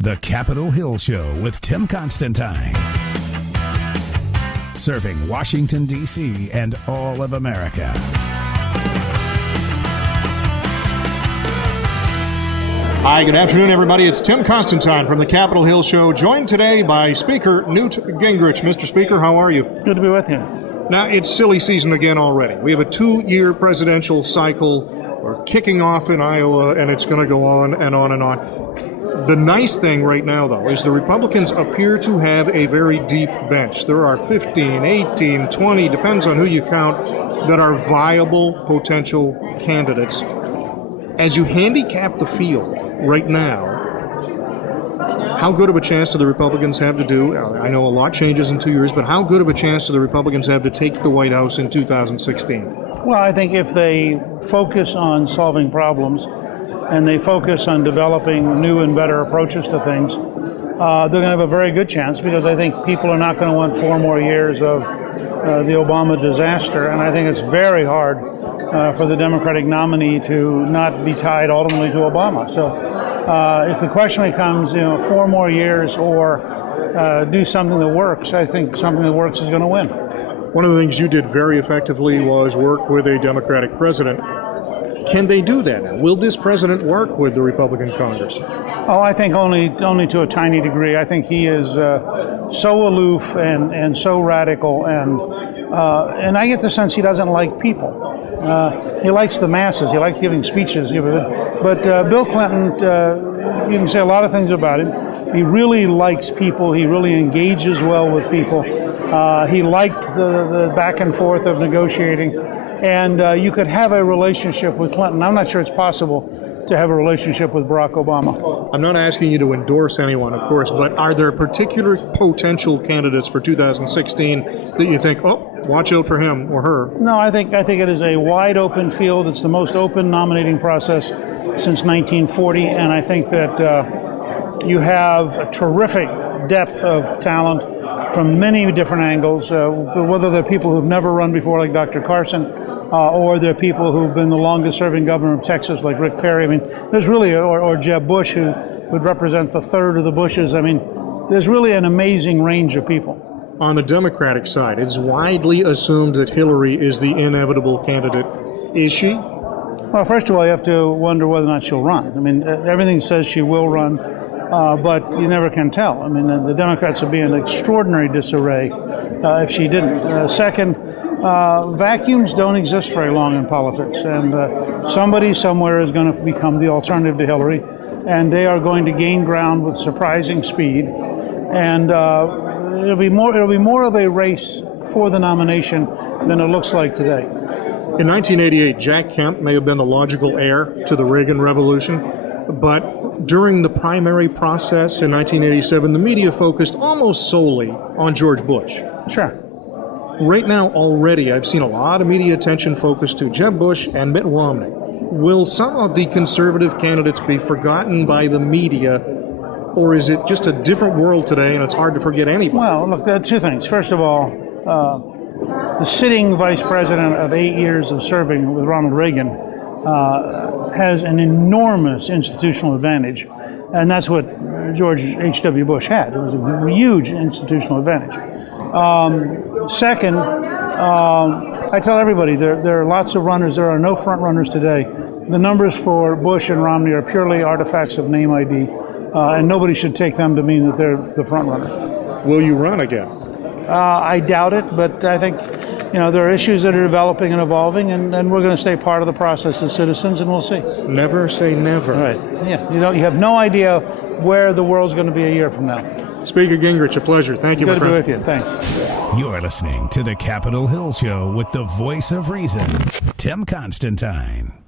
The Capitol Hill Show with Tim Constantine. Serving Washington, D.C. and all of America. Hi, good afternoon, everybody. It's Tim Constantine from the Capitol Hill Show, joined today by Speaker Newt Gingrich. Mr. Speaker, how are you? Good to be with you. Now, it's silly season again already. We have a 2-year presidential cycle. We're kicking off in Iowa, and it's going to go on and on and on. The nice thing right now, though, is the Republicans appear to have a very deep bench. There are 15, 18, 20, depends on who you count, that are viable potential candidates. As you handicap the field right now, how good of a chance do the Republicans have to do? I know a lot changes in 2 years, but how good of a chance do the Republicans have to take the White House in 2016? Well, I think if they focus on solving problems and they focus on developing new and better approaches to things, they're going to have a very good chance, because I think people are not going to want 4 more years of the Obama disaster, and I think it's very hard for the Democratic nominee to not be tied ultimately to Obama. So if the question becomes, 4 more years or do something that works, I think something that works is going to win. One of the things you did very effectively was work with a Democratic president. Can they do that now? Will this president work with the Republican Congress? Oh, I think only to a tiny degree. I think he is so aloof and so radical, and I get the sense he doesn't like people. He likes the masses. He likes giving speeches. But Bill Clinton, you can say a lot of things about him. He really likes people. He really engages well with people. He liked the back and forth of negotiating. And you could have a relationship with Clinton. I'm not sure it's possible to have a relationship with Barack Obama. I'm not asking you to endorse anyone, of course, but are there particular potential candidates for 2016 that you think, oh, watch out for him or her? No, I think it is a wide open field. It's the most open nominating process since 1940, and I think that you have a terrific depth of talent from many different angles, whether they're people who've never run before, like Dr. Carson, or they're people who've been the longest-serving governor of Texas, like Rick Perry. I mean, there's really, or Jeb Bush, who would represent the third of the Bushes. I mean, there's really an amazing range of people. On the Democratic side, it's widely assumed that Hillary is the inevitable candidate. Is she? Well, first of all, you have to wonder whether or not she'll run. I mean, everything says she will run. But you never can tell. I mean, the Democrats would be in extraordinary disarray if she didn't. Second, vacuums don't exist very long in politics, and somebody somewhere is going to become the alternative to Hillary, and they are going to gain ground with surprising speed, and it'll be more of a race for the nomination than it looks like today. In 1988, Jack Kemp may have been the logical heir to the Reagan Revolution. But during the primary process in 1987, the media focused almost solely on George Bush. Sure. Right now, already, I've seen a lot of media attention focused to Jeb Bush and Mitt Romney. Will some of the conservative candidates be forgotten by the media, or is it just a different world today and it's hard to forget anybody? Well, look, there are two things. First of all, the sitting vice president of 8 years of serving with Ronald Reagan has an enormous institutional advantage, and that's what George H.W. Bush had. It was a huge institutional advantage. Second, I tell everybody there are lots of runners. There are no front runners today. The numbers for Bush and Romney are purely artifacts of name ID, and nobody should take them to mean that they're the front runner. Will you run again? I doubt it, but I think there are issues that are developing and evolving, and we're going to stay part of the process as citizens, and we'll see. Never say never. All right. Yeah. You have no idea where the world's going to be a year from now. Speaker Gingrich, a pleasure. Thank you, my friend. Good to be with you. Thanks. You're listening to the Capitol Hill Show with the voice of reason, Tim Constantine.